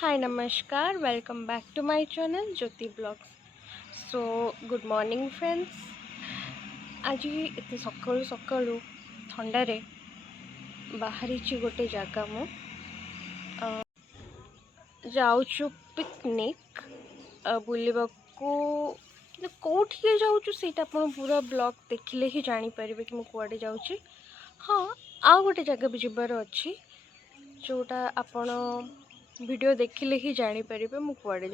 हाय नमस्कार welcome back to my channel Jyoti blogs. So good morning friends. आज एत सकाळु सकाळु ठंडारे बाहरी गोटे जगह मु जाऊचु पिकनिक बुलवाको कौटी जाऊचु सेटा आपण पूरा ब्लॉग देखिले ही जानी परिबे कि मु कुआडे जाऊची। हाँ आ गोटे जगह भी जबार अच्छी जोटा आपण वीडियो देखिले ही जानी परिबे मु कुआडे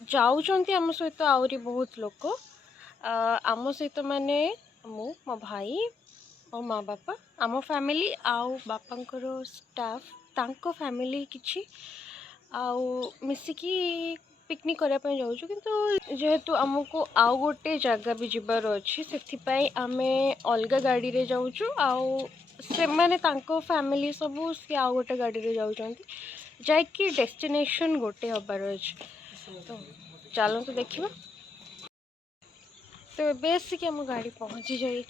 जाऊचंती। आम सहित आहरी बहुत लोक आम सहित माने मु मो भाई मो माँ बापा आम फैमिली आउ बापांकर स्टाफ तांको फैमिली किछि आउ मिसिकी पिकनिक करने जाऊँ किंतु जेहेतु आमको आउ गोटे जगह भी जीवार अच्छी से आमे अलग गाड़ी रे जाऊँ आउ से माने तांको फैमिली सबू सी आउ गोटे गाड़ी रे जाउछंती जाकि डेस्टिनेशन गोटे हबार अच्छे। तो चलो तो देखा। तो बेसिक आम गाड़ी पहुँची जाइए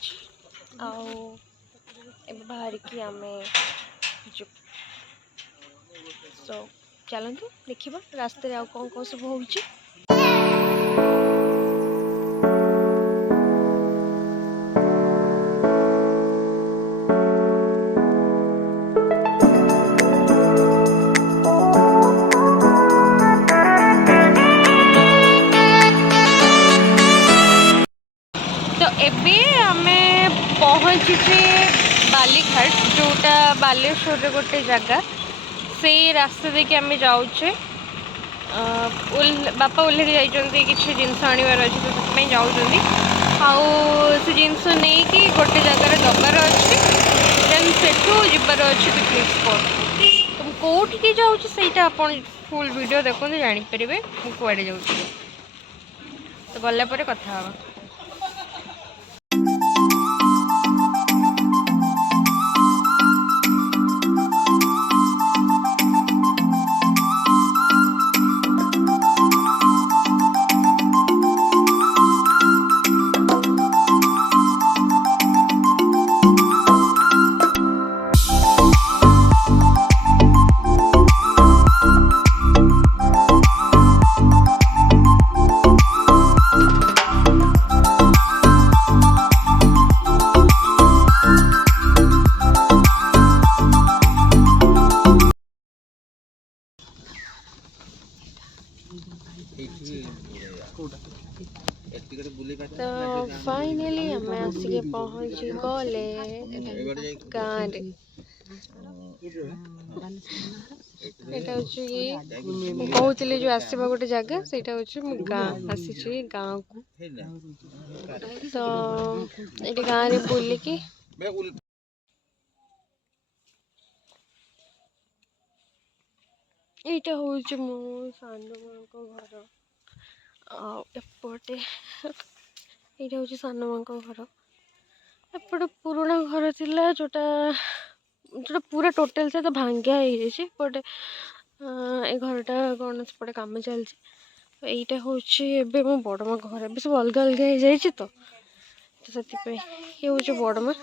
बाहर की आम सो चलतु देखा रास्ते आउ कौन कौन सब हो। एबे आमे पहुँचे बालीघाट जोटा बालेश्वर गोटे जगह से रास्ते देखिए आम जाऊे। बापा ओल्हे जाइए किसी जिनस आनबार अच्छे तो से जाऊँगी आउ से जिनस नहीं कि गोटे जगार दबार अच्छे देन सेठू जबार अच्छे पिकनिक स्पॉट। तो कौटी जाऊँगी फुल वीडियो देखते जानीपर मुझे कुआडे जाऊँ। तो गलापर कथा। तो फाइनली आम आसिक पहुँची गले गाँव कहते जो आसवा गोटे जगह से गाँ आसी गाँव को। तो ये गाँव में बुलिकी यहाँ हूँ मो सान माँ घर एपटे यहाँ हूँ सान माँ घर एपटे पुराणा घर थिला जोटा जोटा पूरा टोटल से तो भांगिया हो बट ए घरटा कौन सेपटे कम चलती। यहाँ हूँ मो बड़ माँ घर ए सब अलग अलग हो जाए तो से ये हूँ बड़ माँ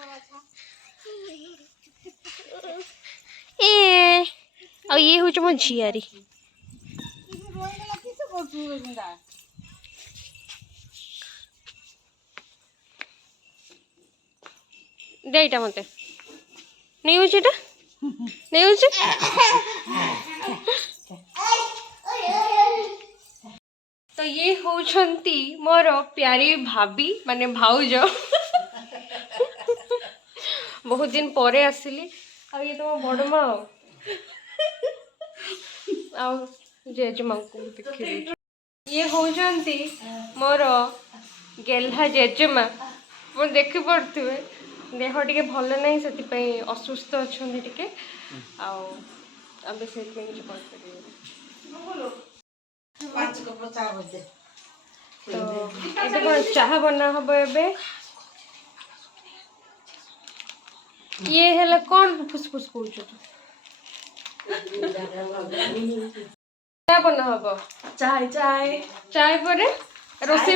ये हूँ मो झियारी। देटा मत नहीं हूँ नहीं हूँ। तो ये होती मोर प्यारी भाभी माने भाउज बहुत दिन परे आसिली आ ये तो बड़ माँ जेजेमा को देखिए ये होती मोर गेल्हा जेजेमा आप देखी पड़े देह टे भल ना से असुस्थ अच्छा टे आम से तो ये कौन चाह बना हम ए ये है कौन फुसफुस कौच क्या बना हम चाय चाय चाय पर रोसे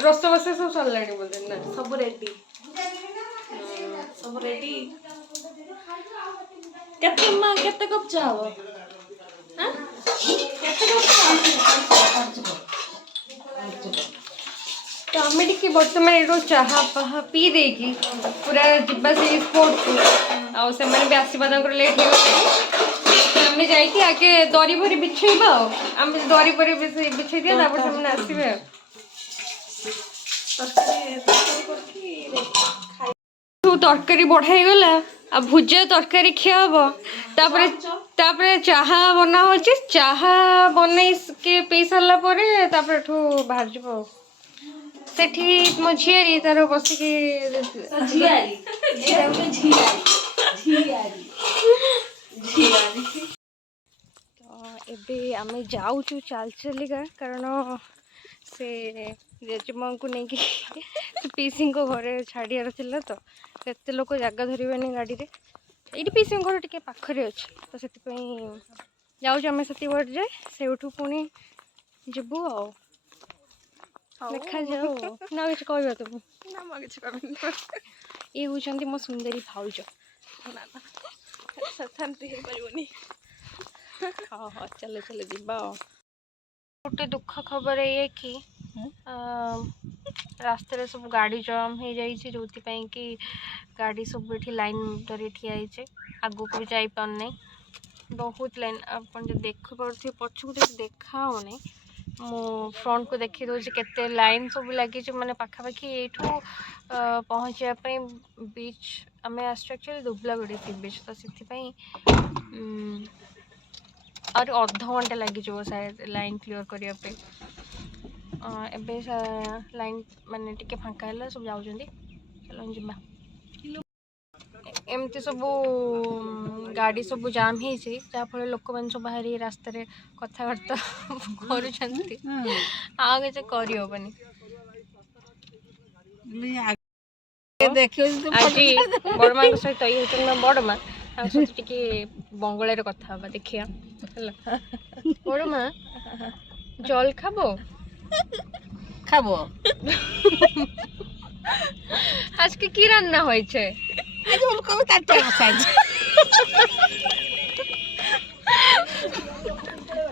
रोस बस सब सरला बोलते ना सब रेडी सब रेडी केते माँ केते कप चाह तो आम टे बर्तमान ये चाहा फाहा पी देकी पूरा जीवा से स्पोर्ट को आउ से भी आसवा लेट हो आम जाइए आगे दरी भरी बिछेबा आम दरी भरी बिछे दिया आसवे तरकारी बढ़ाई गला आ भुजा तरकारी खिया हम चाहा बना हो चाहा बनई के पी सारा बाहर जाव सेठी मो झीआरी तार बसिकी एबे आमे जाऊचु चाल चलिका कारण से जेजेमा को नहीं कि पीसी को घरे छाड़ियार थिला तो एत लोक जगह धरबेनि गाड़ी रे ये पीसी घर टे पाखरे अच्छे तो से जाऊँ से बट जाए से पुणी जीवु देखा जाओ ना कि कह तुम ये हूँ मो सुंदरी भाउज हाँ हाँ चलो चलो जीवा गोटे दुख खबर ये कि रास्ते सब गाड़ी जाम हो जाइए जो कि गाड़ी सब ये लाइन धरी ठिया आगू को भी जापारना बहुत लाइन आप देख पारे पछक तो देखा होनी मु फ्रंट को देखी दूसरी केते लाइन सब लगी मैंने पाखापाखि ये पहुँचापी बीच आम एक्चुअली दुबलागुड़ी सी बीच तो से और अध घंटा लगी शायद लाइन क्लियर करने एबे लाइन माने टिके फांका है सब जाऊँ चलो जीवा एमती सब गाड़ी सब जाम हो जहाँफल लोक मैंने सब बाहरी रास्त कथबार्ता कर करहबनी आज बड़मा सहित ये हूँ बड़मा सहित टे बंगल कथा देखिया बड़मा जल खाब खाबो आज के की रान्ना होय छे आज उनको भी ताटे बसाई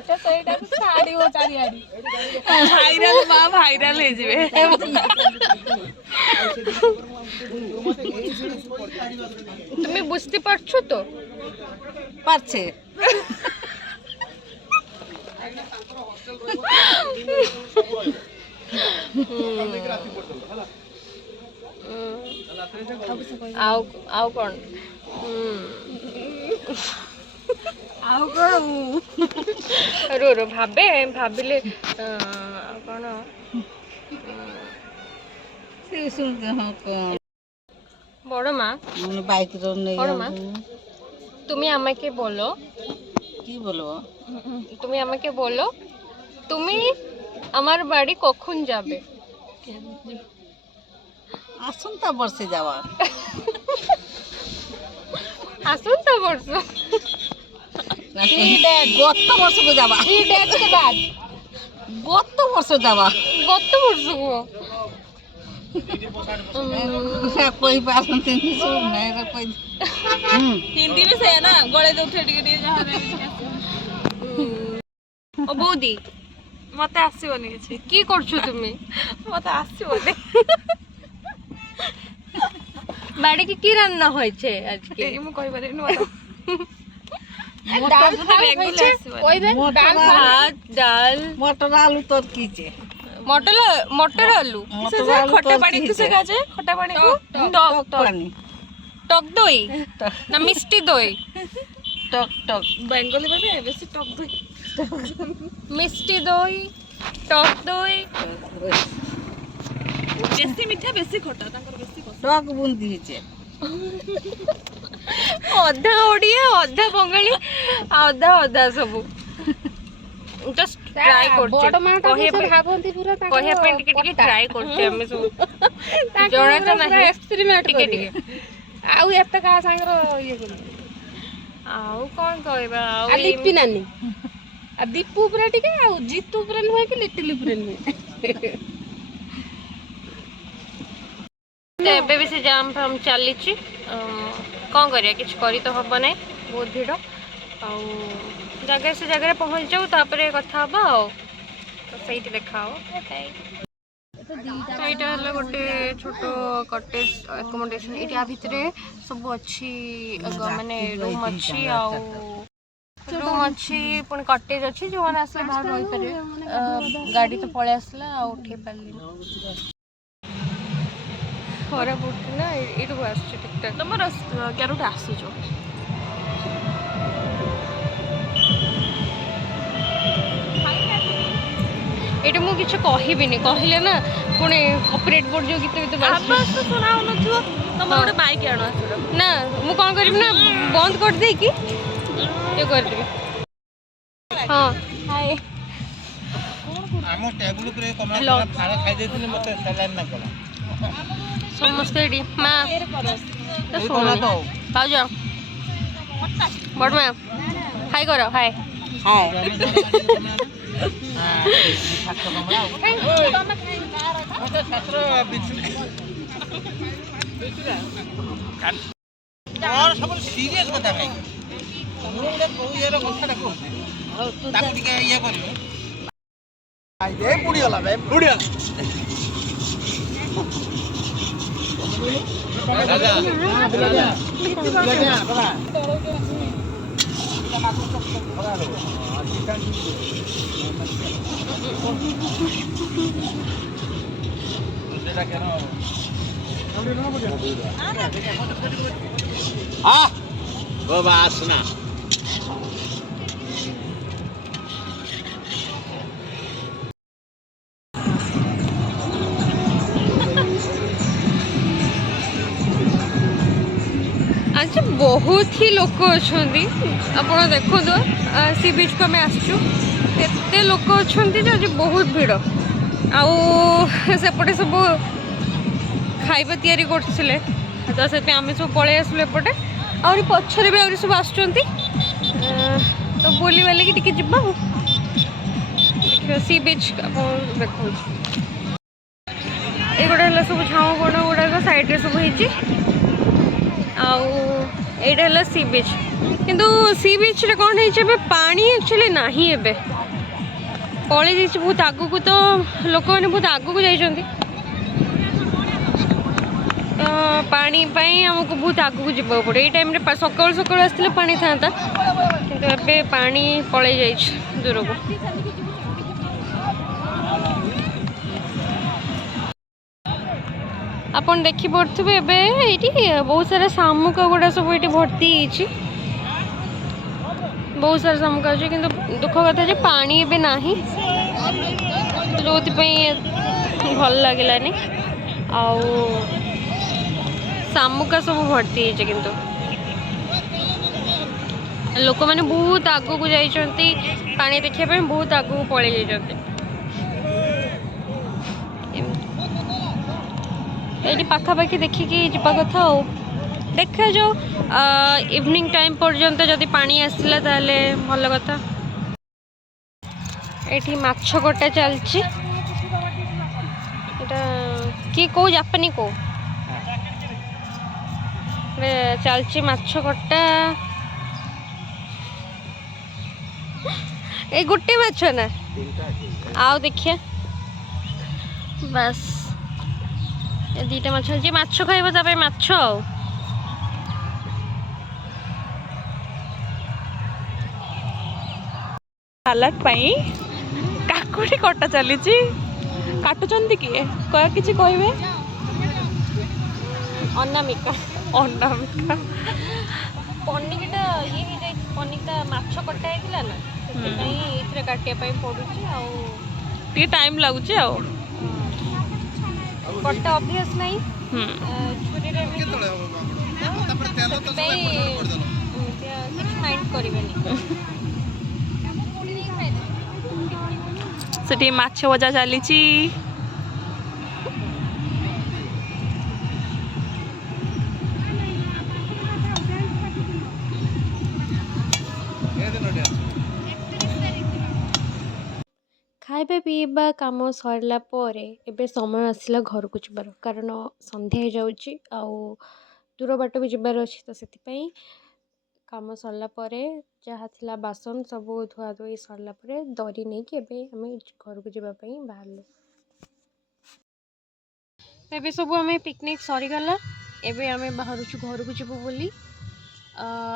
तो सहीटा साड़ी हो चारियाडी भाइराल मां भाइराल हे जिवे তুমি বুঝতে পারছো তো পারছে आउ कौन रो रो भावे भाविले कौन बड़ माँ बाइक बड़ माँ তুমি আমাকে বলো কি বলবো তুমি আমাকে বলো তুমি আমার বাড়ি কখন যাবে আসন্তা বর্ষে যাওয়া আসন্তা বর্ষ গত বর্ষকে যাবা গত বর্ষ যাবা গত বর্ষକୁ कोई पारती नहीं कोई हिंदी में से है ना गले दे उठे टिके टिके जहां ओ बौदी मते आसीबनी किछि की करछु तुमी मते आसीबनी बाड़ी की रान्ना होय छे आज के मु कहि पारे न दाल भात कोई दे दाल भात दाल मटर आलू तरकी छे मटर मटर आलू से खट्टा पानी किसे खाजे खट्टा पानी को टक पानी टक दई ना मिष्टी दई टक टक बेंगली में बेसी टक दई मिष्टी दई टक दई बेसी मीठा बेसी खट्टा तांकर बेसी टक बुंदी छे अधा ओडिया अधा बंगाली अधा अधा सब जस्ट ट्राई करछे कहे पे टिके ट्राई करछे हमें सब जणा त नाही एक्सपेरिमेंट टिके टिके आउ एत का संगर ये कर आउ कोन कहबा आउ आ लिपि नानी आ दीपू पूरा टिके आउ जीतू पूरा न होय कि लिटिल पूरा न एबे भी से जाम हम चली छी कौन करिया किछ करी तो हबो नै बहुत भीड़ जगह से जगह पहुँच जाऊ तापर कथा हवा तो सही देखा तो यहाँ है गोटे छोट कटेज एकोमोडेशन ये भितर सब अच्छी माने रूम अच्छी रूम अच्छी पुणी कटेज अच्छी जो मैंने आसले बाहर रही पारे गाड़ी तो पलि आसला उठे पारे खरा पड़ती ना ये आस ठीक ठाक तुम क्या आसुच ये मुझे किसी कहबिनी कहले ना पुणी कॉपीराइट बोर्ड जो गीत गीत आवाज तो सुना हो तुम गोटे माइक आण ना मु कौन करी ना बंद कर दे कि ये कर देबी हां हाय आम टेबुल पे कमेंट खाना खाई देथिले मते सलाइन ना कला समस्त एडी मां ए कोना तो पाउ जा बड़ मां हाय करो हाय हां छात्र कमला छात्र और सब सीरियस कथा भाई मुंडे को यार कथा को ताकू टिके ये करियो आई दे बुढ़ी होला बे बुढ़ी वासना आज बहुत ही लोक अच्छा आप देखो सी बीच को आम आसचु एते लोक अच्छा आज बहुत भिड़ आउपटे सब खाइबा तैयारी करते तो से आम सब पलि आसलु एपटे आहरी पछरे भी आहरी सब आसुचंती तो बुली बालिकी टिके जिबा सी बीच देखो ये गोटे है सब झाऊ कोण गुड़ाक साइड सब होती आईटा सी बीच किंतु सी बीच रे कौन है पानी एक्चुअली नहीं एबे पलि जाइए बहुत आगू को तो लोक मैंने बहुत आगू को जाइछंती पानी पाई हमको बहुत आगू को जीवा पड़े ये टाइम सकाल सकाल आसते पानी था किंतु एबे पानी पलि जाइए दूर को आपन देखी पड़े ये बहुत सारा शामुक गुड़ा सब ये भर्ती होती बहुत सारा शामुक अच्छे कि दुख कथा है पानी एबे नाही जो भल लगलानी आउ शामुका सब भर्ती है किंतु लोक मैंने बहुत आगू को जाइछंती पानी देखिए बहुत आगू पलि जाइछंती ये पाखापाखि देखिकी जावा कथा देखा जो इवनिंग टाइम पर्यंत जदि पानी आसला ताले भल कथा ये माछ कटा चलची किए कौ जापानी को चलची माछ कटा ये गोटे माछ ना आओ देखिए बस ये दीटा माछ जी माछ खाइबो तापे माछ सालाड पाई काकुड़ी कटा चली काटुचंती किए कह किछि कहबे अनामिका अनामिका पनिकिटा ये ही जाई पनिकटा माछ कटा हेतिला ना सेति इथरे काटिया पई पडुची आ टी टाइम लागुची आ कटा ऑब्वियस नहीं छुरी रे तापर तेल तो माइंड करिवेनी सेठी माछ भजा चलीची खाइबा पीवा काम सरला परे एबे समय आसला घर को जीवार कारण संध्या हो जाउची आ दूर बाट भी जीवार अच्छी तो से କାମ ସରିଲା ପରେ ଯାହା ଥିଲା ବାସନ ସବୁ ଧୁଆ ଧୋଇ ସରିଲା ପରେ ଦରି ନେଇକି ଏବେ ଆମେ ଘରକୁ ଯିବା ପାଇଁ ବାହାରିଲୁ। ଏବେ ସବୁ ଆମେ ପିକନିକ୍ ସରିଗଲା, ଏବେ ଆମେ ବାହାରୁଛୁ ଘରକୁ ଯିବୁ ବୋଲି।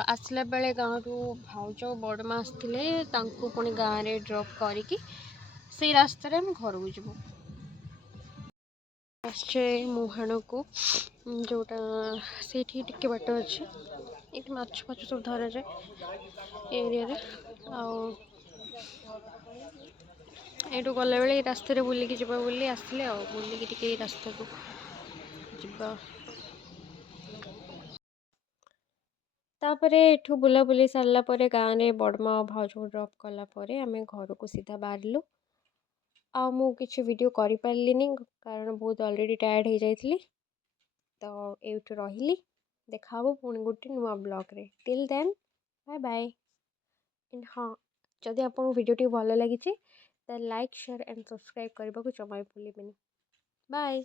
ଆସିଲା ବେଳେ ଗାଁରୁ ଭାଉଜ ବଡ଼ମା ଆସିଥିଲେ, ତାଙ୍କୁ ପୁଣି ଗାଁରେ ଡ୍ରପ୍ କରିକି ସେଇ ରାସ୍ତାରେ ଆମେ ଘରକୁ ଯିବୁ। ଆସିଛେ ମୁହାଣକୁ, ଯେଉଁଟା ସେଇଠି ଟିକେ ବାଟ ଅଛି। ଏଇଠି ମାଛ ଫାଛ ସବୁ ଧରାଯାଏ ଏ ଏରିଆରେ। ଆଉ ଏଇଠୁ ଗଲାବେଳେ ଏଇ ରାସ୍ତାରେ ବୁଲିକି ଯିବା ବୋଲି ଆସିଲେ, ଆଉ ବୁଲିକି ଟିକେ ଏଇ ରାସ୍ତାକୁ ଯିବା। ତାପରେ ଏଠୁ ବୁଲାବୁଲି ସାରିଲା ପରେ ଗାଁରେ ବଡ଼ମା ଆଉ ଭାଉଜକୁ ଡ୍ରପ୍ କଲା ପରେ ଆମେ ଘରକୁ ସିଧା ବାହାରିଲୁ। ଆଉ ମୁଁ କିଛି ଭିଡ଼ିଓ କରିପାରିଲିନି କାରଣ ବହୁତ ଅଲରେଡ଼ି ଟାୟାର୍ଡ଼ ହେଇଯାଇଥିଲି। ତ ଏଇଠୁ ରହିଲି, ଦେଖା ହବ ପୁଣି ଗୋଟେ ନୂଆ ବ୍ଲଗ୍ରେ। Till then bye bye. ହଁ, ଯଦି ଆପଣଙ୍କୁ ଭିଡ଼ିଓଟି ଭଲ ଲାଗିଛି ତାହେଲେ ଲାଇକ୍, ସେୟାର ଆଣ୍ଡ ସବସ୍କ୍ରାଇବ୍ କରିବାକୁ ଜମା ବି ଭୁଲିବେନି। ବାଏ।